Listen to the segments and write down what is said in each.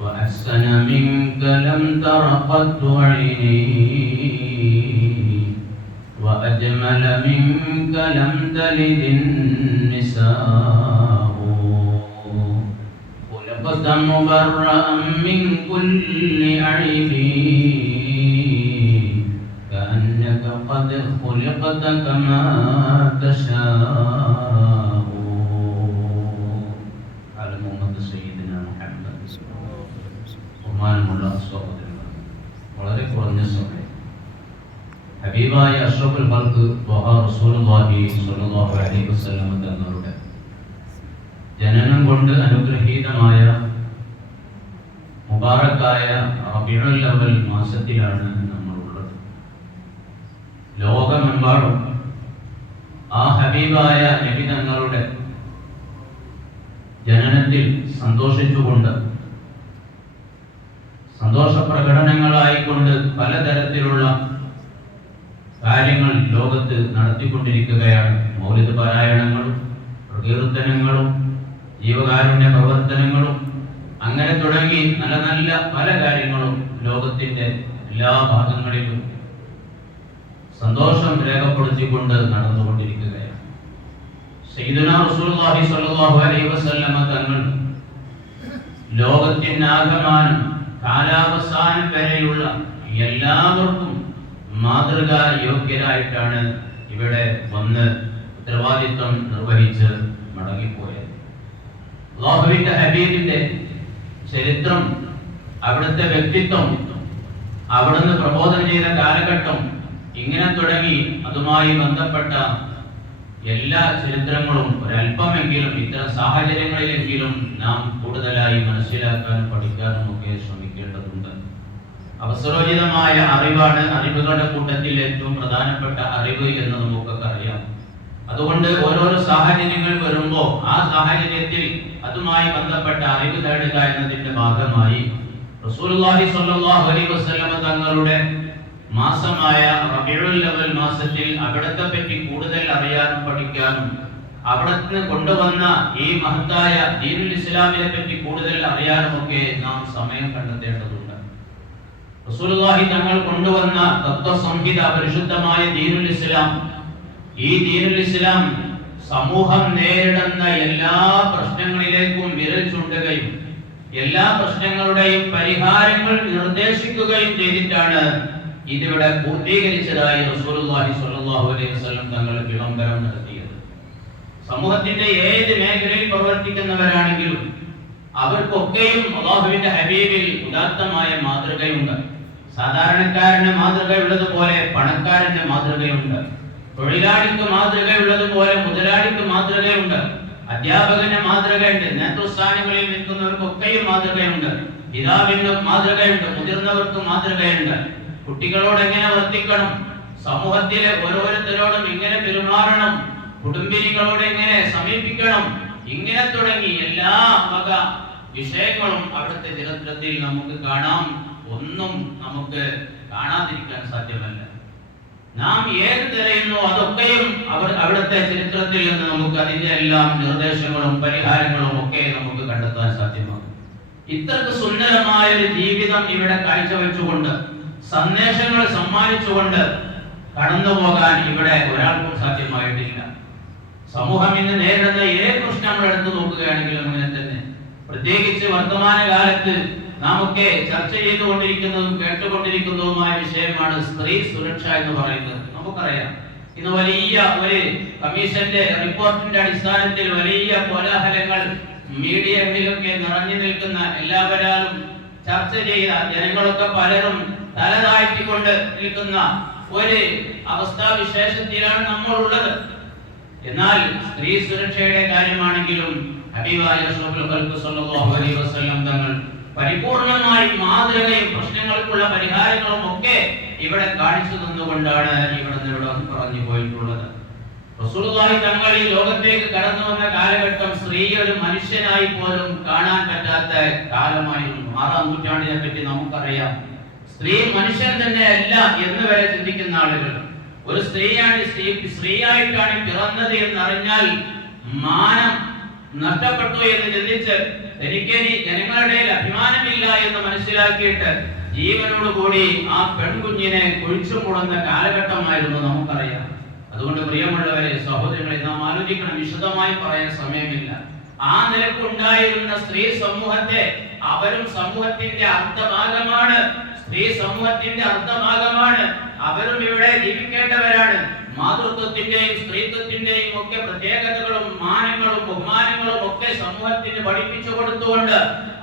وأحسن منك لم تر قط عيني وأجمل منك لم تلد النساء خلقت مبرأ من كل عيب كأنك قد خلقت كما تشاء على محمد سيدنا محمد ബഹുമാനമുള്ള സഹോദരന്മാർ, വളരെ കുറഞ്ഞ സമയം ഹബീബായ അഷ്റഫുൽ ഖൽഖ് റസൂലുള്ളാഹി സ്വല്ലല്ലാഹു അലൈഹി വസല്ലം തങ്ങളുടെ ജനനം കൊണ്ട് അനുഗ്രഹീതമായ മുബാറക്കായ റബീഉൽ അവൽ മാസത്തിലാണ് നമ്മളുള്ളത്. ലോകമെമ്പാടും ആ ഹബീബായ നബി തങ്ങളുടെ ജനനത്തിൽ സന്തോഷിച്ചുകൊണ്ട് സന്തോഷ പ്രകടനങ്ങളായിക്കൊണ്ട് പലതരത്തിലുള്ള കാര്യങ്ങൾ ലോകത്ത് നടത്തിക്കൊണ്ടിരിക്കുകയാണ്. മൗലിദ് പാരായണങ്ങളും പ്രകീർത്തനങ്ങളും ജീവകാരുണ്യ പ്രവർത്തനങ്ങളും അങ്ങനെ തുടങ്ങി നല്ല നല്ല പല കാര്യങ്ങളും ലോകത്തിന്റെ എല്ലാ ഭാഗങ്ങളിലും സന്തോഷം രേഖപ്പെടുത്തിക്കൊണ്ട് നടന്നുകൊണ്ടിരിക്കുകയാണ്. സയ്യിദുനാ റസൂലുള്ളാഹി സ്വല്ലല്ലാഹു അലൈഹി വസല്ലം തങ്ങൾ ലോകത്തിനാകമാനം കാലാവസാനം വരെയുള്ള എല്ലാവർക്കും മാതൃകാ യോഗ്യരായിട്ടാണ് ഇവിടെ വന്ന് ഉത്തരവാദിത്വം നിർവഹിച്ച് മടങ്ങിപ്പോയത്. അല്ലാഹുവിന്റെ ഹബീബിന്റെ ചരിത്രം, അവിടുത്തെ വ്യക്തിത്വം, അവിടുന്ന് പ്രബോധനം ചെയ്ത കാലഘട്ടം, ഇങ്ങനെ തുടങ്ങി അതുമായി ബന്ധപ്പെട്ട എല്ലാ ചരിത്രങ്ങളും ഒരല്പമെങ്കിലും ഇത്തരം സാഹചര്യങ്ങളിലെങ്കിലും നാം കൂടുതലായി മനസ്സിലാക്കാനും പഠിക്കാനും ഒക്കെ ശ്രമിക്കേണ്ടതുണ്ട്. അവസരോചിതമായ അറിവാണ് അറിവുകളുടെ കൂട്ടത്തിൽ ഏറ്റവും പ്രധാനപ്പെട്ട അറിവ് എന്ന് നമുക്കൊക്കെ അറിയാം. അതുകൊണ്ട് ഓരോരോ സാഹചര്യങ്ങൾ വരുമ്പോൾ ആ സാഹചര്യത്തിൽ അതുമായി ബന്ധപ്പെട്ട അറിവ് നേടുക എന്നതിന്റെ ഭാഗമായി റസൂലുള്ളാഹി സ്വല്ലല്ലാഹു അലൈഹി വസല്ലം തങ്ങളുടെ മാസമായ റബീഉൽ അവൽ മാസത്തിൽ അവിടത്തെ പറ്റി കൂടുതൽ അറിയാനും പഠിക്കാനും അവിടത്തിന് കൊണ്ടുവന്ന ഈ മഹത്തായ ദീനുൽ ഇസ്ലാമിനെ പറ്റി കൂടുതൽ അറിയാനും ഒക്കെ നാം സമയം കണ്ടെത്തേണ്ടതുണ്ട്. റസൂലുള്ളാഹി തങ്ങൾ കൊണ്ടുവന്ന തത്വസംഹിത പരിശുദ്ധമായ ദീനുൽ ഇസ്ലാം, ഈ ദീനുൽ ഇസ്ലാം സമൂഹം നേരിടുന്ന എല്ലാ പ്രശ്നങ്ങളിലേക്കും വിരൽ ചൂണ്ടുകയും എല്ലാ പ്രശ്നങ്ങളുടെയും പരിഹാരങ്ങൾ നിർദ്ദേശിക്കുകയും ചെയ്തിട്ടാണ് ഇതിവിടെ പൂർത്തീകരിച്ചതായി റസൂലുള്ളാഹി സ്വല്ലല്ലാഹു അലൈഹി വസല്ലം തങ്ങൾ വിളംബരം നടത്തിയത്. സമൂഹത്തിന്റെ ഏത് മേഖലയിൽ പ്രവർത്തിക്കുന്നവരാണെങ്കിലും അവർക്കൊക്കെയും അല്ലാഹുവിന്റെ ഹബീബിൽ ഉദാത്തമായ മാതൃകയുണ്ട്. സാധാരണക്കാരന്റെ മാതൃകയുള്ളതുപോലെ പണക്കാരന്റെ മാതൃകയുണ്ട്. തൊഴിലാളിക്ക് മാതൃകയുള്ളതുപോലെ മുതലാളിക്ക് മാതൃകയുണ്ട്. അധ്യാപകന്റെ മാതൃകയുണ്ട്. നേതൃസ്ഥാനങ്ങളിൽ നിൽക്കുന്നവർക്കൊക്കെയും മാതൃകയുണ്ട്. പിതാവിന് മാതൃകയുണ്ട്. മുതിർന്നവർക്ക് മാതൃകയുണ്ട്. കുട്ടികളോട് എങ്ങനെ വർത്തിക്കണം, സമൂഹത്തിലെ ഓരോരുത്തരോടും എങ്ങനെ പെരുമാറണം, കുടുംബിനികളോട് എങ്ങനെ സമീപിക്കണം, ഇങ്ങനെ തുടങ്ങി എല്ലാ വക വിഷയങ്ങളും അവിടുത്തെ ചരിത്രത്തിൽ നമുക്ക് കാണാം. ഒന്നും നമുക്ക് കാണാതിരിക്കാൻ സാധ്യമല്ല. നാം ഏത് തിരയുന്നു അതൊക്കെയും അവിടുത്തെ ചരിത്രത്തിൽ നിന്ന് നമുക്ക് അതിന്റെ എല്ലാം നിർദ്ദേശങ്ങളും പരിഹാരങ്ങളും ഒക്കെ നമുക്ക് കണ്ടെത്താൻ സാധ്യമാകും. ഇത്രക്ക് സുന്ദരമായ ഒരു ജീവിതം ഇവിടെ കാഴ്ചവെച്ചുകൊണ്ട് സന്ദേശങ്ങൾ സമ്മാനിച്ചുകൊണ്ട് കടന്നുപോകാൻ ഇവിടെ ഒരാൾക്കും സാധ്യമായിട്ടില്ല. സമൂഹം ഇന്ന് നേരിടുന്ന ഏത് പ്രശ്നം നമ്മൾ എടുത്തു നോക്കുകയാണെങ്കിലും അങ്ങനെ തന്നെ. പ്രത്യേകിച്ച് വർത്തമാന കാലത്ത് നാമൊക്കെ ചർച്ച ചെയ്തുകൊണ്ടിരിക്കുന്നതും കേട്ടുകൊണ്ടിരിക്കുന്നതുമായ വിഷയമാണ് സ്ത്രീ സുരക്ഷ എന്ന് പറയുന്നത്. നമുക്കറിയാം, ഇന്ന് വലിയ ഒരു കമ്മീഷന്റെ റിപ്പോർട്ടിന്റെ അടിസ്ഥാനത്തിൽ വലിയ കോലാഹലങ്ങൾ മീഡിയകളിലൊക്കെ നിറഞ്ഞു നിൽക്കുന്ന, എല്ലാവരും ചർച്ച ചെയ്ത, ജനങ്ങളൊക്കെ പലരും തലതാഴ്ത്തിക്കൊണ്ട് നിൽക്കുന്ന ഒരു അവസ്ഥാവിശേഷത്തിലാണ് നമ്മൾ ഉള്ളത്. എന്നാൽ സ്ത്രീ സുരക്ഷയുടെ കാര്യമാണെങ്കിലും ഹബീബായ അഷ്റഫുൽ ഖൽഖ് സ്വല്ലല്ലാഹു അലൈഹി വസല്ലം തങ്ങൾ പരിപൂർണമായി മാതൃകയും പ്രശ്നങ്ങൾക്കുള്ള പരിഹാരങ്ങളും ഒക്കെ ഇവിടെ കാണിച്ചു തന്നുകൊണ്ടാണ് ഇവിടെ പറഞ്ഞു പോയിട്ടുള്ളത്. റസൂലുള്ളാഹി തങ്ങൾ ഈ ലോകത്തേക്ക് കടന്നു വന്ന കാലഘട്ടം സ്ത്രീ ഒരു മനുഷ്യനായി പോലും കാണാൻ പറ്റാത്ത കാലമായിരുന്നു. 6-ാം നൂറ്റാണ്ടിനെ പറ്റി നമുക്കറിയാം. സ്ത്രീ മനുഷ്യൻ തന്നെ അല്ല എന്ന് വരെ ചിന്തിക്കുന്ന ആളുകൾ. ഒരു സ്ത്രീയായിട്ടാണ് പിറന്നത് എന്നറിഞ്ഞാൽ മാനം നഷ്ടപ്പെട്ടു എന്ന് ചിന്തിച്ച് തനിക്ക് ജനങ്ങളുടെ അഭിമാനമില്ല എന്ന് മനസ്സിലാക്കിയിട്ട് ജീവനോടുകൂടി ആ പെൺകുഞ്ഞിനെ കുഴിച്ചുമൂടുന്ന കാലഘട്ടമായിരുന്നു നമുക്കറിയാം. അതുകൊണ്ട് പ്രിയമുള്ളവരെ, സഹോദരങ്ങളെ, നാം ആലോചിക്കണം. വിശദമായി പറയാൻ സമയമില്ല. ആ നിലക്കുണ്ടായിരുന്ന സ്ത്രീ സമൂഹത്തെ, അവരും സമൂഹത്തിന്റെ അർദ്ധഭാഗമാണ്. സ്ത്രീ സമൂഹത്തിന്റെ അർദ്ധഭാഗമാണ്. അവരും ഇവിടെ ജീവിക്കേണ്ടവരാണ്. മാതൃത്വത്തിന്റെയും സ്ത്രീത്വത്തിന്റെയും ഒക്കെ പ്രത്യേകതകളും മാനങ്ങളും ബഹുമാനങ്ങളും ഒക്കെ സമൂഹത്തിന് പഠിപ്പിച്ചു കൊടുത്തുകൊണ്ട്,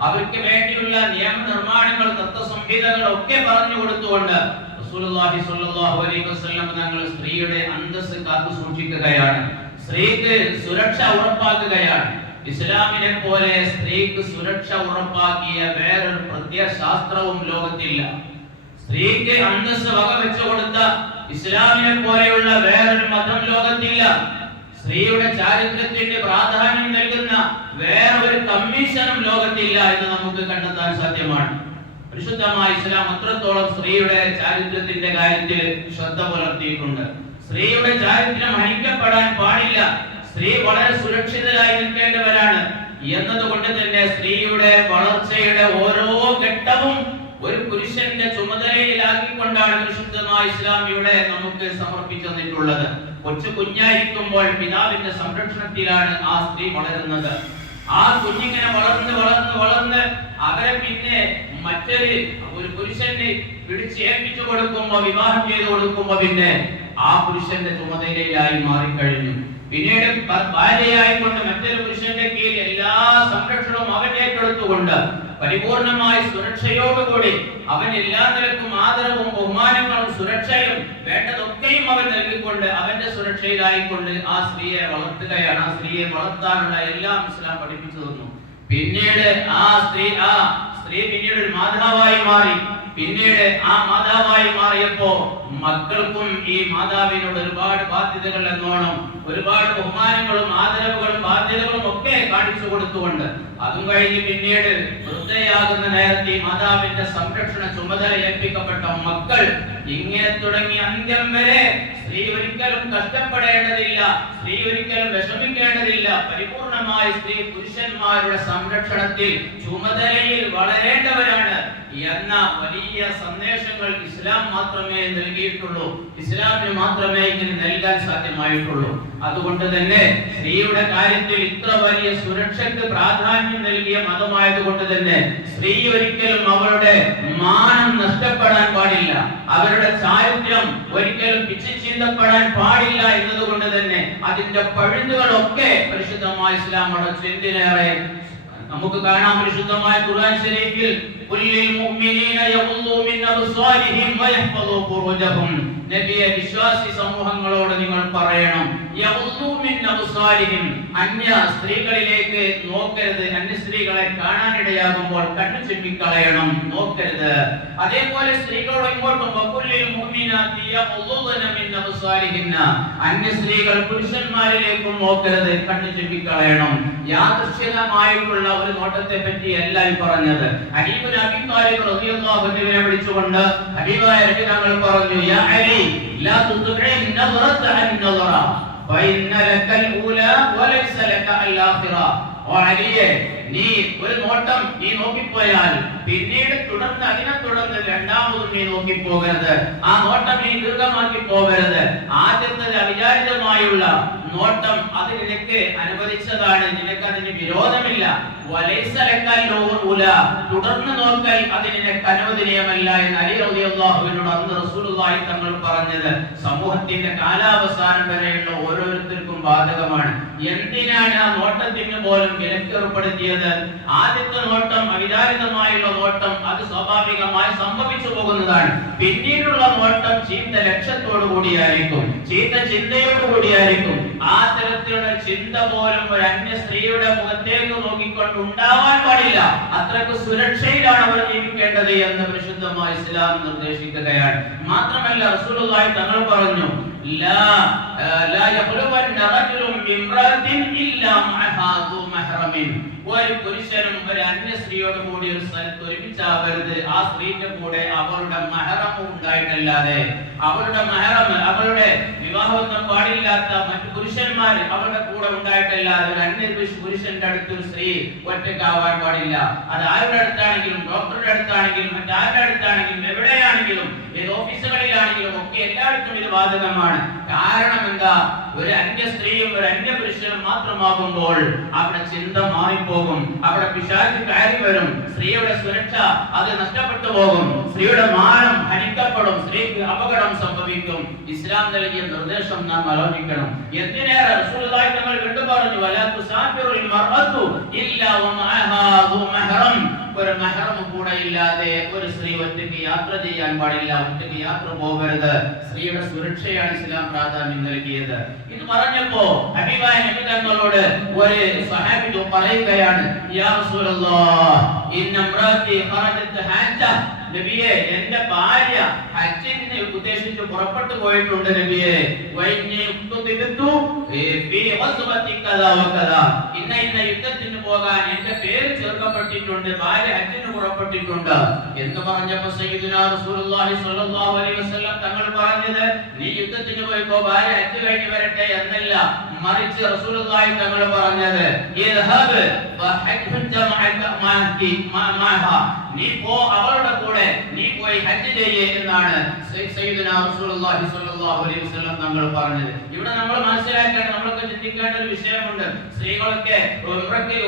അവർക്ക് വേണ്ടിയുള്ള നിയമനിർമ്മാണങ്ങൾ, തത്വസംഹിതകൾ ഒക്കെ പറഞ്ഞു കൊടുത്തുകൊണ്ട് റസൂലുള്ളാഹി സ്വല്ലല്ലാഹു അലൈഹി വസല്ലം തങ്ങൾ സ്ത്രീയുടെ അന്തസ്സ് കാത്തു സൂക്ഷിക്കുകയാണ്. സ്ത്രീക്ക് സുരക്ഷ ഉറപ്പാക്കുകയാണ്. ഇസ്ലാമിനെ പോലെ സ്ത്രീക്ക് സുരക്ഷ ഉറപ്പാക്കിയ വേറൊരു പ്രത്യയശാസ്ത്രവും ലോകത്തില്ല. സ്ത്രീക്ക് അന്തസ്സ് വകവെച്ചു കൊടുത്ത ഇസ്ലാമിനെ പോലെയുള്ള വേറൊരു മതം ലോകത്തില്ല. സ്ത്രീയുടെ ചാരിത്രത്തിന് പ്രാധാന്യം നൽകുന്ന വേറൊരു കമ്മീഷനും ലോകത്തില്ല എന്ന് നമുക്ക് കണ്ടെത്താൻ സാധ്യമാണ്. പരിശുദ്ധമായ ഇസ്ലാം അത്രത്തോളം സ്ത്രീയുടെ ചാരിത്രത്തിന്റെ കാര്യത്തിൽ ശ്രദ്ധ പുലർത്തിയിട്ടുണ്ട്. സ്ത്രീയുടെ ചാരിത്രം ഹനിക്കപ്പെടാൻ പാടില്ല. സ്ത്രീ വളരെ സുരക്ഷിതരായി നിൽക്കേണ്ടവരാണ് എന്നതുകൊണ്ട് തന്നെ സ്ത്രീയുടെ വളർച്ചയുടെ ഓരോ ഘട്ടവും ഒരു പുരുഷന്റെ ചുമതലയിലാക്കിക്കൊണ്ടാണ് പരിശുദ്ധമായ ഇസ്ലാം ഇവിടെ നമുക്ക് സമർപ്പിച്ചു തന്നിട്ടുള്ളത്. കൊച്ചു കുഞ്ഞായിരിക്കുമ്പോൾ പിതാവിന്റെ സംരക്ഷണത്തിലാണ് ആ സ്ത്രീ വളരുന്നത്. ആ കുഞ്ഞിങ്ങനെ വളർന്ന് വളർന്ന് വളർന്ന് അവരെ പിന്നെ ഒരു പുരുഷന് പിടിച്ചേൽപ്പിച്ചു കൊടുക്കുമ്പോ, വിവാഹം ചെയ്തു കൊടുക്കുമ്പോ പിന്നെ ആ പുരുഷന്റെ ചുമതലയിലായി മാറിക്കഴിഞ്ഞു. പിന്നീട് ഭാര്യയായിക്കൊണ്ട് മറ്റൊരു പുരുഷന്റെ കീഴിൽ എല്ലാ സംരക്ഷണവും അവൻ ഏറ്റെടുത്തുകൊണ്ട് പരിപൂർണമായ സുരക്ഷയോടുകൂടി അവൻ എല്ലാ നിലക്കും ആദരവും ബഹുമാനങ്ങളും സുരക്ഷയും വേണ്ടതൊക്കെയും അവൻ നൽകിക്കൊണ്ട് അവന്റെ സുരക്ഷയിലായിക്കൊണ്ട് ആ സ്ത്രീയെ വളർത്തുകയാണ്. ആ സ്ത്രീയെ വളർത്താനുള്ള എല്ലാം ഇസ്ലാം പഠിപ്പിച്ചു തന്നു. പിന്നീട് ആ സ്ത്രീ പിന്നീട് ഒരു മാതാവായി മാറി. പിന്നീട് ആ മാതാവായി മാറിയപ്പോ മക്കൾക്കും ഈ മാതാവിനോട് ഒരുപാട് ബാധ്യതകൾ എന്നോണം ഒരുപാട് ബഹുമാനങ്ങളും ആദരവുകളും ബാധ്യതകളും ഒക്കെ കാണിച്ചു കൊടുത്തുകൊണ്ട് അതും കഴിഞ്ഞ് പിന്നീട് വൃദ്ധയാകുന്ന നേരത്തെ മാതാവിന്റെ സംരക്ഷണ ചുമതല ഏൽപ്പിക്കപ്പെട്ട മക്കൾ ഇങ്ങനെ തുടങ്ങി അന്ത്യം വരെ സ്ത്രീ ഒരിക്കലും കഷ്ടപ്പെടേണ്ടതില്ല, സ്ത്രീ ഒരിക്കലും വിഷമിക്കേണ്ടതില്ല. പരിപൂർണമായ സ്ത്രീ പുരുഷന്മാരുടെ സംരക്ഷണത്തിൽ ചുമതലയിൽ വളരേണ്ടവരാണ് എന്ന വലിയ സന്ദേശങ്ങൾ ഇസ്ലാം മാത്രമേ നൽകിയിട്ടുള്ളൂ. ഇസ്ലാമിന് മാത്രമേ ഇങ്ങനെ നൽകാൻ സാധ്യമായിട്ടുള്ളൂ. അതുകൊണ്ട് തന്നെ സ്ത്രീയുടെ കാര്യത്തിൽ ഇത്ര വലിയ സുരക്ഷയ്ക്ക് പ്രാധാന്യം നൽകിയ മതമായതുകൊണ്ട് തന്നെ സ്ത്രീ ഒരിക്കലും അവരുടെ മാനം നഷ്ടപ്പെടാൻ പാടില്ല, അവരുടെ ചാരിത്രം ഒരിക്കലും പിച്ചു ചീന്തപ്പെടാൻ പാടില്ല എന്നതുകൊണ്ട് തന്നെ അതിന്റെ പഴുതുകളൊക്കെ പരിശുദ്ധമായ ഇസ്ലാം അടച്ചു. എന്തിനേറെ നമുക്ക് കാണാം പരിശുദ്ധമായ ഖുർആൻ ശരീഫിൽ കുല്ലിൽ മുഅ്മിനീന യഗ്ളൂ മിൻ അബ്സാരിഹിം വയഹ്ഫളൂ ഫുറൂജഹും. നബിയെ, വിശ്വാസി സമൂഹങ്ങളോട് നിങ്ങൾ പറയണം, യഗ്ളൂ മിൻ അബ്സാരിഹിം, അന്യ സ്ത്രീകളിലേക്ക് നോക്കരുത്. അന്യ സ്ത്രീകളെ കാണാനിടയാകുമ്പോൾ കണ്ണു ചിമ്മിക്കളയണം, നോക്കരുത്. അതേപോലെ സ്ത്രീകളോട് ഇങ്ങോട്ടും വകുല്ലിൽ മുഅ്മിനാതി യഗ്ളൂന മിൻ അബ്സാരിഹിന്ന, അന്യ സ്ത്രീകൾ പുരുഷന്മാരിലേക്കും നോക്കരുത്, കണ്ണു ചിമ്മിക്കളയണം. യാദൃശ്ചികമായിട്ടുള്ള ഒരു നോട്ടത്തെ പറ്റി എല്ലാവരും പറഞ്ഞത്. ഹബീബ് അബീ താലിബ് റളിയല്ലാഹു അൻഹുവിനെ വിളിച്ചുകൊണ്ട് ഹബീബായ നബി തങ്ങൾ പറഞ്ഞു, യാ അലി ലാ തുദ്ഇ നദറത അൻ നദറ ഫഇന്ന ലകൽ ഊലാ വലൈസ ലക അൽ ആഖിറ. ഓ അലിയെ, നീ ഒരു നോട്ടം നീ നോക്കിപ്പോയാൽ പിന്നീട് തുടർന്ന് അതിനെ തുടർന്ന് രണ്ടാമതും നീ നോക്കിപ്പോകരുത്. ആ നോട്ടം നീ ദീർഘമാക്കി പോകരുത്. ആദ്യത്തെ അവിചാരിതമായുള്ള നോട്ടം അത് നിനക്ക് അനുവദിച്ചതാണ്, നിനക്ക് അതിന് വിരോധമില്ല. തുടർന്ന് നോക്കൽ അത് നിനക്ക് അനുവദനീയമല്ല എന്ന് അലി റളിയല്ലാഹുവിനോട് അന്ന് റസൂലുള്ളാഹി തങ്ങൾ പറഞ്ഞത് സമൂഹത്തിന്റെ കാലാവസാനം വരെയുള്ള ഓരോരുത്തർക്കും ബാധകമാണ്. എന്തിനാണ് ആ നോട്ടത്തിന് പോലും വിലക്കേർപ്പെടുത്തിയത്? ആദ്യത്തെ നോട്ടം അവിചാരിതമായുള്ള നോട്ടം അത് സ്വാഭാവികമായി സംഭവിച്ചു പോകുന്നതാണ്. പിന്നീടുള്ള നോട്ടം ചീത്ത ലക്ഷ്യത്തോടു കൂടിയായിരിക്കും, ചീത്ത ചിന്തയോടു കൂടിയായിരിക്കും. ആ തരത്തിലുള്ള ചിന്ത പോലും ഒരു അന്യ സ്ത്രീയുടെ മുഖത്തേക്ക് നോക്കിക്കൊണ്ട് ഉണ്ടാവാൻ പാടില്ല. അത്രക്ക് സുരക്ഷയിലാണ് അവർ ജീവിക്കേണ്ടത് എന്ന് പരിശുദ്ധമായ ഇസ്ലാം നിർദ്ദേശിക്കുകയാണ്. മാത്രമല്ല റസൂലുള്ളാഹി തങ്ങൾ പറഞ്ഞു, ലാ യഖ്ലുവന്ന റജുലുൻ ബിംറഅത്തിൻ ഇല്ലാ മഅഹാ മഹ്റമിൻ, ഒരു പുരുഷനും ഒരു അന്യ സ്ത്രീയോട് കൂടി ഒരു സ്ഥലത്ത് ഒരുമിച്ചാവരുത്. ആ സ്ത്രീയുടെ കൂടെ അവളുടെ മഹ്റം ഉണ്ടായിട്ടല്ലാതെ, അവളുടെ വിവാഹബന്ധം പാടില്ലാത്ത മറ്റു പുരുഷന്മാർ അവളുടെ കൂടെ ഉണ്ടായിട്ടല്ലാതെ ഒരു അന്യ പുരുഷന്റെ അടുത്ത് ഒരു സ്ത്രീ ഒറ്റയ്ക്കാവാൻ പാടില്ല. അത് ആരുടെ അടുത്താണെങ്കിലും, ഡോക്ടറുടെ അടുത്താണെങ്കിലും, മറ്റാരുടെ അടുത്താണെങ്കിലും, എവിടെയാണെങ്കിലും, ഏത് ഓഫീസുകളിലാണെങ്കിലും ഒക്കെ എല്ലായിടത്തും ഇത് ബാധകമാണ്. കാരണം എന്താ? ഒരു അന്യ സ്ത്രീയും ഒരു അന്യ പുരുഷനും മാത്രമാകുമ്പോൾ അവിടെ ചിന്ത മാറിപ്പോകും, അവിടെ പിശാച് കയറി വരും, സ്ത്രീയുടെ സുരക്ഷ അത് നഷ്ടപ്പെട്ടു പോകും, സ്ത്രീയുടെ മാനം ഹനിക്കപ്പെടും, സ്ത്രീക്ക് അപകടം സംഭവിക്കും. ഇസ്ലാം നൽകിയ നിർദ്ദേശം നാം ആലോചിക്കണം. എന്തിനേറെ റസൂലുള്ളാഹി തങ്ങൾ വീണ്ടും പറഞ്ഞു, വലാ തുസാഫിറുൽ മർഅതു ഇല്ലാ വമഅഹാ ദു മഹ്റം, ഒരു മഹ്റം കൂടെ ഇല്ലാതെ ഒരു സ്ത്രീ ഒറ്റയ്ക്ക് യാത്ര ചെയ്യാൻ പാടില്ല, ഒറ്റയ്ക്ക് യാത്ര പോകരുത്. സ്ത്രീയുടെ സുരക്ഷയാണ് ഇസ്ലാം പ്രാധാന്യം നൽകിയത്. ഇത് പറഞ്ഞപ്പോ ഹബീബായ നബി തങ്ങളോട് ഒരു സ്വഹാബി പറയുകയാണ്, യാ റസൂലല്ലാഹ് ഇന്ന ഇംറാത്തി ഖറജത് ഹജ്ജ, നബിയെ എന്റെ ഭാര്യ ഹജ്ജിനെ ഉദ്ദേശിച്ച് പുറപ്പെട്ടു പോയിട്ടുണ്ട് നബിയെ. വൈന്നി ഉക്തുബിതു ഫീ ഗസ്വതി കദാ വകദാ, ഇന്ന യുദ്ധത്തിന് പോകാൻ എന്റെ പേര് ചേർക്കപ്പെട്ടിട്ടുണ്ട്, ഭാര്യ ഹജ്ജിന് പുറപ്പെട്ടിട്ടുണ്ട് എന്ന് പറഞ്ഞപ്പോൾ സയ്യിദുനാ റസൂലുള്ളാഹി സ്വല്ലല്ലാഹു അലൈഹി വസല്ലം തങ്ങൾ പറഞ്ഞത്, നീ യുദ്ധത്തിന് പോയിക്കോ, ഭാര്യ ഹജ്ജ് കഴിഞ്ഞ് വരട്ടെ എന്നല്ല, മറിച്ച് റസൂലുള്ളാഹി തങ്ങൾ പറഞ്ഞത്, ഇദ്ഹബ് ഫഹജ്ജ മഅഹ, നീ പോ, അവളുടെ കൂടെ നീ പോയി ഹജ്ജ് ചെയ്യേ എന്നാണ് സയ്യിദുനാ റസൂലുള്ളാഹി സ്വല്ലല്ലാഹു അലൈഹി വസല്ലം തങ്ങൾ പറഞ്ഞത്. ഇവിടെ നമ്മൾ മനസ്സിലാക്കേണ്ട, നമ്മളൊക്കെ ചിന്തിക്കേണ്ട ഒരു വിഷയമുണ്ട്. സ്ത്രീകളൊക്കെ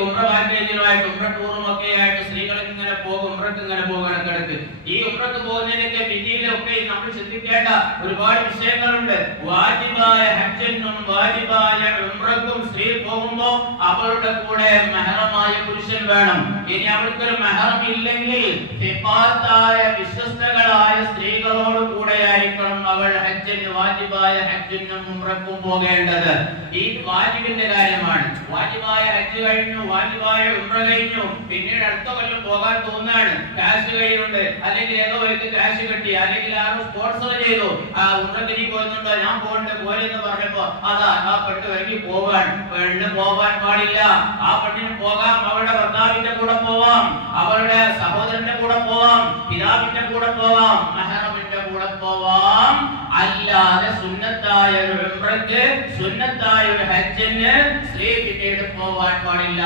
ഉംറ പാക്കേജിനുമായിട്ട്, ഉംറ ടൂറുമൊക്കെ ആയിട്ട് സ്ത്രീകൾ ഇങ്ങനെ പോകും, ഉംറക്ക് ഇങ്ങനെ പോകും ഇടക്കിടക്ക്. ഈ ഉംറക്ക് പോകുന്നതിനൊക്കെ വിധിയിലൊക്കെ നമ്മൾ ചിന്തിക്കേണ്ട ഒരുപാട് വിഷയങ്ങളുണ്ട്. വാജിബായ ഹജ്ജിനും വാജിബായ ഉംറക്കും സ്ത്രീ പോകുമ്പോ അവളുടെ കൂടെ മെഹറമായ പുരുഷൻ വേണം. ഇനി അവൾക്കൊരു മെഹറം ഇല്ലെങ്കിൽ ഫിഖാത്തായ വിശ്വസ്തകളായ സ്ത്രീകളോട് കൂടെയായിരിക്കണം അവൾ ഹജ്ജിന്, വാജിബായ ഹജ്ജിനും ഉംറക്കും പോകേണ്ടത്. ഈ വാജിബിന്റെ കാര്യമാണ്. വാജിബായ ഹജ്ജ് കഴിഞ്ഞു, വാജിബായ ഉംറ കഴിഞ്ഞു, പിന്നീട് അടുത്ത കൊല്ലം പോകാൻ തോന്നാണ്, ക്യാഷ് കയ്യിലുണ്ട്, അല്ലെങ്കിൽ ഏതോ ഒരു ക്യാഷ് കിട്ടി, അല്ലെങ്കിൽ ആരോ സ്പോൺസർ ചെയ്തു, ആ ഉംറക്ക് നീ പോകുന്നുണ്ടോ, ഞാൻ പോകണ്ട പോലെന്ന് പറഞ്ഞപ്പോ അതാ ആ പെണ്ണ് ഒരുങ്ങി പോകാൻ. പെണ്ണ് പോകാൻ പാടില്ല. ആ പെണ്ണിന് പോകാം, അവളുടെ ഭർത്താവിന്റെ കൂടെ പോവാം, അവളുടെ സഹോദരന്റെ കൂടെ പോവാം, പിതാവിന്റെ കൂടെ പോവാം, മെഹറമിന്റെ കൂടെ പോവാം. അല്ലാതെ സുന്നത്തായ ഒരു ഉംറക്ക്, സുന്നത്തായ ഒരു ഹജ്ജിന് സ്ത്രീ പിന്നീട് പോവാൻ പാടില്ല.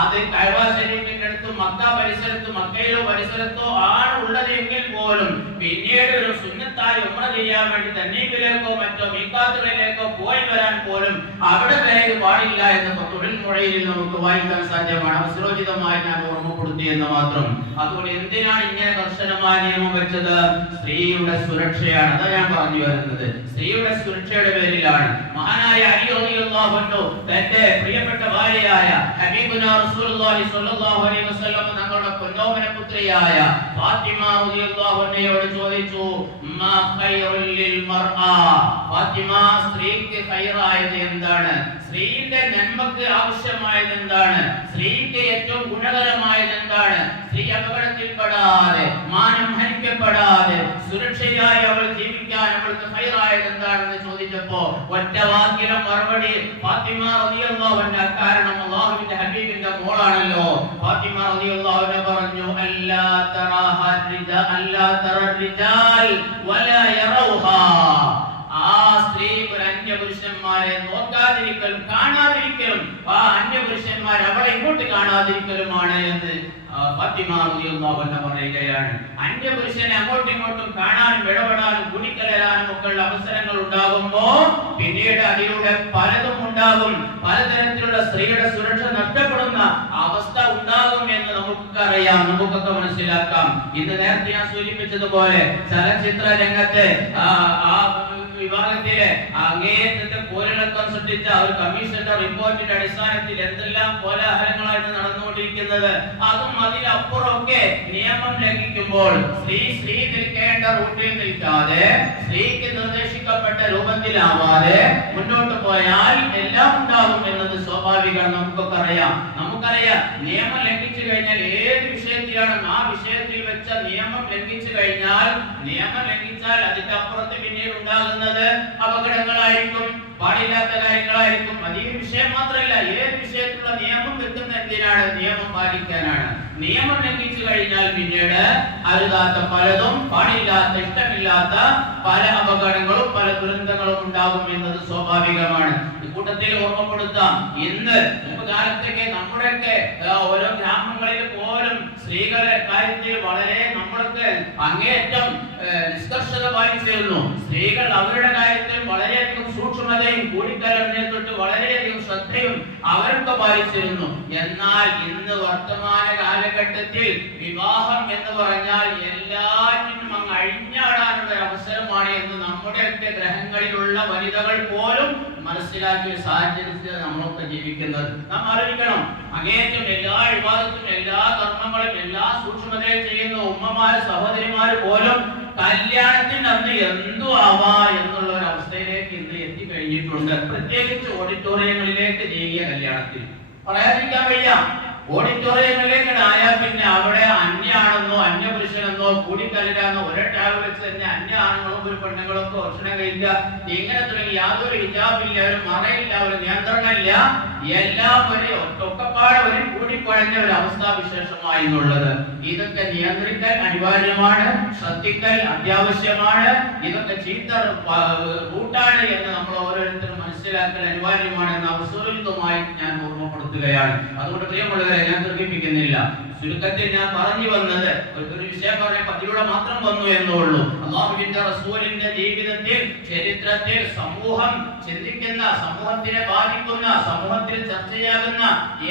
അത് കഅബ ശരീഫിന്റെ അടുത്ത് മക്ക പരിസരത്ത്, മക്കയിലോ പരിസരത്തോ ആണ് ഉള്ളതെങ്കിൽ പോലും പിന്നീട് ഒരു സുന്നത്തായ ഉംറ ചെയ്യാൻ വേണ്ടി തന്നീഫിലേക്കോ മറ്റോ മീഖാത്തുകളിലേക്കോ പോയി വരാൻ പോലും അവിടെ വരെ പാടില്ല എന്ന് തൊഴിൽ മുഴയിൽ നമുക്ക് വായിക്കാൻ സാധ്യമാണ്. അവസരോചിതമായി ഞാൻ ഓർമ്മപ്പെടുത്തി എന്ന് മാത്രം. അതുകൊണ്ട് എന്തിനാണ് ഇങ്ങനെ കർശനമായ നിയമം വെച്ചത്? സ്ത്രീയുടെ സുരക്ഷയാണ്. അതാ ഞാൻ പറഞ്ഞു വരുന്നത്. സ്ത്രീയുടെ സുരക്ഷയുടെ പേരിലാണ് മഹാനായ അലി റളിയല്ലാഹു അൻഹു തന്റെ പ്രിയപ്പെട്ട ഭാര്യയായ ഹബീബുനാ റസൂലുള്ളാഹി സ്വല്ലല്ലാഹു അലൈഹി വസല്ലം തങ്ങളുടെ പൊന്നോമന പുത്രിയായ ഫാത്തിമ റളിയല്ലാഹു അൻഹയോട് ചോദിച്ചു, മാ ഖൈറുൽ ലിൽ മർആ, ഫാത്തിമ സ്ത്രീക്ക് ഖൈറായത് എന്താണ്? സ്ത്രീയുടെ നന്മക്ക് ആവശ്യമായത് എന്താണ്? സ്ത്രീക്ക് ഏറ്റവും ഗുണകരമായത് എന്താണ്? സ്ത്രീ അപകടത്തിൽപ്പെടാതെ, മാനം ഹനിക്കപ്പെടാതെ സുരക്ഷയായി അവൾ ജീവിക്കാൻ അവൾക്ക് ഖൈറായത് എന്താണെന്ന് ചോദിച്ചപ്പോ ഒറ്റ വാക്കിലെ മറുപടി ഫാത്തിമ റളിയല്ലാഹു അൻഹ, കാരണം അല്ലാഹുവിന്റെ ഹബീബിന്റെ മോളാണല്ലോ, ഫാത്തിമ റളിയല്ലാഹു അൻഹ പറഞ്ഞു, അല്ലാ തറാഹ റിജാൽ വലാ യറൗഹാ, ആ സ്ത്രീ ഒരു അന്യപുരുഷന്മാരെ നോക്കാതിരിക്കലും കാണാതിരിക്കലും, ആ അന്യപുരുഷന്മാർ അവളെ ഇങ്ങോട്ട് കാണാതിരിക്കലുമാണ് എന്ന് ഫാത്തിമ റളിയല്ലാഹു അൻഹ പറയുകയാണ്. അന്യപുരുഷനെ അങ്ങോട്ടും ഇങ്ങോട്ടും കാണാനും ഇടപെടാനും കൂടിക്കലരാനും ഒക്കെ ഉള്ള അവസരങ്ങൾ ഉണ്ടാകുമ്പോ പിന്നീട് അതിലൂടെ പലതും ഉണ്ടാകും, പലതരത്തിലുള്ള സ്ത്രീയുടെ സുരക്ഷ നഷ്ടപ്പെടുന്ന അവസ്ഥ ഉണ്ടാകും എന്ന് നമുക്കറിയാം, നമുക്കൊക്കെ മനസ്സിലാക്കാം. ഇന്ന് നേരത്തെ ഞാൻ സൂചിപ്പിച്ചതുപോലെ ചലച്ചിത്ര രംഗത്തെ ആ വിഭാഗത്തിലെ അങ്ങേയറ്റത്തെ പോരിളക്കം സൃഷ്ടിച്ച ഒരു കമ്മീഷന്റെ റിപ്പോർട്ടിന്റെ അടിസ്ഥാനത്തിൽ എന്തെല്ലാം കോലാഹലങ്ങളായിട്ട് നടന്നുകൊണ്ടിരിക്കുന്നത്, അതും അതിലപ്പുറമൊക്കെ നിയമം ലംഘിക്കുമ്പോൾ സ്ത്രീ നിൽക്കേണ്ട റൂട്ടിൽ നിൽക്കാതെ, സ്ത്രീക്ക് നിർദ്ദേശിക്കപ്പെട്ട രൂപത്തിലാവാതെ മുന്നോട്ട് പോയാൽ എല്ലാം ഉണ്ടാകും എന്നത് സ്വാഭാവികമാണ്. നമുക്കറിയാം നിയമം ലംഘിച്ചു കഴിഞ്ഞാൽ ഏത് വിഷയത്തിലാണ് ആ വിഷയത്തിൽ വെച്ച നിയമം ലംഘിച്ചു കഴിഞ്ഞാൽ, നിയമം ലംഘിച്ചാൽ അതിന്റെ അപ്പുറത്ത് പിന്നീട് ഉണ്ടാകുന്നത് അപകടങ്ങളായിരിക്കും. പാടില്ലാത്ത കാര്യങ്ങളായിരിക്കും. അത് ഈ വിഷയം മാത്രമല്ല, ഏത് വിഷയത്തിലുള്ള നിയമം വെക്കുന്ന എന്തിനാണ്? നിയമം പാലിക്കാനാണ്. നിയമം ലംഘിച്ചു കഴിഞ്ഞാൽ പിന്നീട് അരുതാത്ത പലതും, പാടില്ലാത്ത ഇഷ്ടമില്ലാത്ത പല അപകടങ്ങളും പല ദുരന്തങ്ങളും ഉണ്ടാകും എന്നത് സ്വാഭാവികമാണ്. കൂട്ടത്തിൽ ഓർമ്മപ്പെടുത്താം, ഇന്ന് കാലത്തൊക്കെ നമ്മുടെയൊക്കെ ഓരോ ഗ്രാമങ്ങളിൽ പോലും സ്ത്രീകളുടെ കാര്യത്തിൽ വളരെ നമ്മൾക്ക് അങ്ങേയറ്റം നിഷ്കർഷത പാലിച്ചിരുന്നു. സ്ത്രീകൾ അവരുടെ കാര്യത്തിൽ വളരെയധികം സൂക്ഷ്മതയും കൂടിക്കലർന്നതിനെ തൊട്ട് വളരെയധികം ശ്രദ്ധയും അവർക്ക് പാലിച്ചിരുന്നു. എന്നാൽ ഇന്ന് വർത്തമാന കാലഘട്ടത്തിൽ വിവാഹം എന്ന് പറഞ്ഞാൽ എല്ലാറ്റിനും അങ്ങ് അഴിഞ്ഞാടാനുള്ള ഒരു അവസരമാണ് എന്ന് നമ്മുടെയൊക്കെ ഗ്രഹങ്ങളിലുള്ള വനിതകൾ പോലും മനസ്സിലാക്കിയ സാഹചര്യത്തിൽ നമ്മളൊക്കെ ജീവിക്കുന്നത്. നാം ആലോചിക്കണം, അങ്ങേയറ്റം എല്ലാ വിവാദത്തും എല്ലാ കർമ്മങ്ങളും എല്ലാ സൂക്ഷ്മതയും ചെയ്യുന്ന ഉമ്മമാര് സഹോദരിമാര് പോലും കല്യാണത്തിന് അന്ന് എന്തു ആവാ എന്നുള്ള ഒരു അവസ്ഥയിലേക്ക് ഇന്ന് എത്തിക്കഴിഞ്ഞിട്ടുണ്ട്. പ്രത്യേകിച്ച് ഓഡിറ്റോറിയങ്ങളിലേക്ക് നീങ്ങിയ കല്യാണത്തിൽ പറയാതിരിക്കാൻ വയ്യ. ഓഡിറ്റോറിയങ്ങളിലേക്ക് ആയാൽ പിന്നെ അവിടെ അന്യാണെന്നോ അന്യപുരുഷനെന്നോ കൂടിക്കലരാന്നോ ഒരേ ടാബ് വെച്ച് തന്നെ അന്യ ആണുങ്ങളും ഒരു പെണ്ണുങ്ങളും ഒക്കെ ഭക്ഷണം കഴിക്കുക, ഇങ്ങനെ തുടങ്ങി യാതൊരു ഹിജാബില്ല, ഒരു മറയില്ല, ഒരു നിയന്ത്രണമില്ല, എല്ലാം ഒരു ഒറ്റപ്പാട് ഒരു കൂടിക്കുഴഞ്ഞ ഒരു അവസ്ഥാവിശേഷമായി എന്നുള്ളത്. ഇതൊക്കെ നിയന്ത്രിക്കൽ അനിവാര്യമാണ്, ശ്രദ്ധിക്കൽ അത്യാവശ്യമാണ്. ഇതൊക്കെ ചീത്ത റൂട്ടാണ് എന്ന് നമ്മൾ ഓരോരുത്തരും മനസ്സിലാക്കൽ അനിവാര്യമാണ് എന്ന അവസരമായി ഞാൻ ഓർമ്മപ്പെടുത്തുകയാണ്. അതുകൊണ്ട് പ്രിയമുള്ളവരെ, ഞാൻ ദീർഘിപ്പിക്കുന്നില്ല. ചുരുക്കത്തിൽ ഞാൻ പറഞ്ഞു വന്നത് ഒരു വിഷയം പറഞ്ഞ പതിലൂടെ മാത്രം വന്നു എന്നുള്ളൂ. അല്ലാഹുവിന്റെ റസൂലിന്റെ ജീവിതത്തിൽ, ചരിത്രത്തിൽ സമൂഹം ചിന്തിക്കുന്ന, സമൂഹത്തിനെ ബാധിക്കുന്ന, സമൂഹത്തിൽ ചർച്ചയാകുന്ന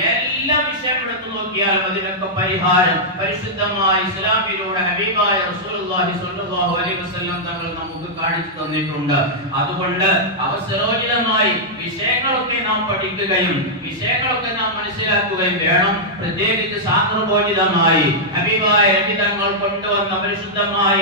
എല്ലാ വിഷയം എടുത്തു നോക്കിയാലും അതിനൊക്കെ പരിഹാരം പരിശുദ്ധമായ ഇസ്ലാമിലൂടെ ഹബീബായ റസൂലുള്ളാഹി സ്വല്ലല്ലാഹു അലൈഹി വസല്ലം തങ്ങൾ നമുക്ക് കാണിച്ചു തന്നിട്ടുണ്ട്. അതുകൊണ്ട് അവസരോചിതമായി വിഷയങ്ങളൊക്കെ നാം പഠിക്കുകയും വിഷയങ്ങളൊക്കെ നാം മനസ്സിലാക്കുകയും വേണം. പ്രത്യേകിച്ച് സാന്ദർഭോചിതമായി ഹബീബായ നബി തങ്ങൾ കൊണ്ടുവന്ന പരിശുദ്ധമായ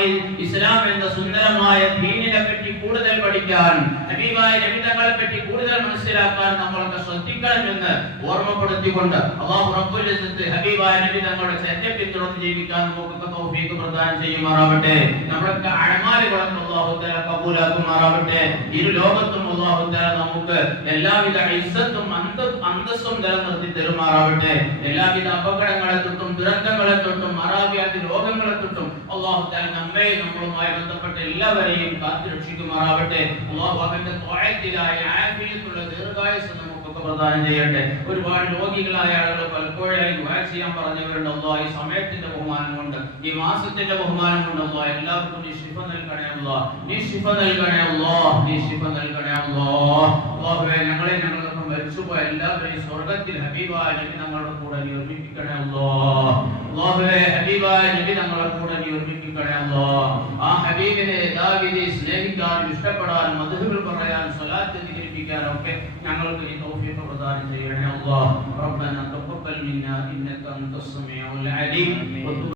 ഇസ്ലാം എന്ന സുന്ദരമായ ദീനിനെ പറ്റി കൂടുതൽ പഠിക്കാൻ, ഹബീബായ നബി തങ്ങളെ പറ്റി കൂടുതൽ മനസ്സിലാക്കാൻ നമ്മളൊക്കെ ശ്രദ്ധിക്കണമെന്ന് ഓർമ്മപ്പെടുത്തിക്കൊണ്ട് അല്ലാഹു റബ്ബുൽ ഇസ്സത്ത് ഹബീബായ നബി തങ്ങളുടെ ചര്യ പിന്തുടർന്ന് ജീവിക്കാൻ നമുക്ക് തൗഫീഖ് പ്രദാനം ചെയ്യുമാറാവട്ടെ. നമ്മുടെ അഅമാലുകളൊക്കെ അല്ലാഹു തആല കബൂലാക്കുമാറാവട്ടെ. ഈ ലോകത്തും അല്ലാഹു തആല നമുക്ക് എല്ലാവിധ ഇസ്സത്തും അന്തസ്സും നിലനിർത്തി തരുമാറാവട്ടെ. എല്ലാവിധ അപകടങ്ങളെ തൊട്ടും ദുരന്തങ്ങളെ തൊട്ടും മാറാവ്യാധി രോഗങ്ങളെ തൊട്ടും അല്ലാഹു തആല നമ്മെ നമ്മളുമായി ബന്ധപ്പെട്ട എല്ലാവരെയും കാത്തുരക്ഷിക്കുമാറാവട്ടെ. അല്ലാഹു അവന്റെ ത്വഅത്തിലായ ആഫിയത്തുള്ള ദീർഘായുസ്സ് നമുക്കൊക്കെ പ്രദാനം ചെയ്യട്ടെ. ഒരുപാട് രോഗികളായ ആളുകൾ പലപ്പോഴായി ദുആ ചെയ്യാൻ പറഞ്ഞവരുണ്ട്. അല്ലാഹു ഈ സമയത്തിന്റെ ബഹുമാനം കൊണ്ട്, ഈ മാസത്തിന്റെ ബഹുമാനം കൊണ്ട് അല്ലാഹു എല്ലാവർക്കും നീ ശിഫ നൽകണേ അല്ലാഹ്, നീ ശിഫ നൽകണേ അല്ലാഹ്, നീ ശിഫ നൽകണേ അല്ലാഹ്. അല്ലാഹുവേ, ഞങ്ങളൊക്കെ മരിച്ചുപോയ എല്ലാവരെയും സ്വർഗ്ഗത്തിൽ ഹബീബായ നബി തങ്ങളുടെ കൂടെ നീ ഒരുമിപ്പിക്കണേ അല്ലാഹ്. അല്ലാഹുവേ, ഹബീബായ നബി തങ്ങളുടെ കൂടെ നീ ഒരുമിപ്പിക്കണേ അല്ലാഹ്. ആ ഹബീബിനെ യഥാവിധി സ്നേഹിക്കാനും ഇഷ്ടപ്പെടാനും മദ്ഹുകൾ പറയാനും സ്വലാത്ത് ദിക്റിപ്പിക്കാനും ഒക്കെ ഞങ്ങൾക്ക് നീ തൗഫീഖ് പ്രദാനം ചെയ്യണേ അല്ലാഹ്. റബ്ബനാ തഖബ്ബൽ മിന്നാ ഇന്നക അൻതസ് സമീഉൽ അലീം.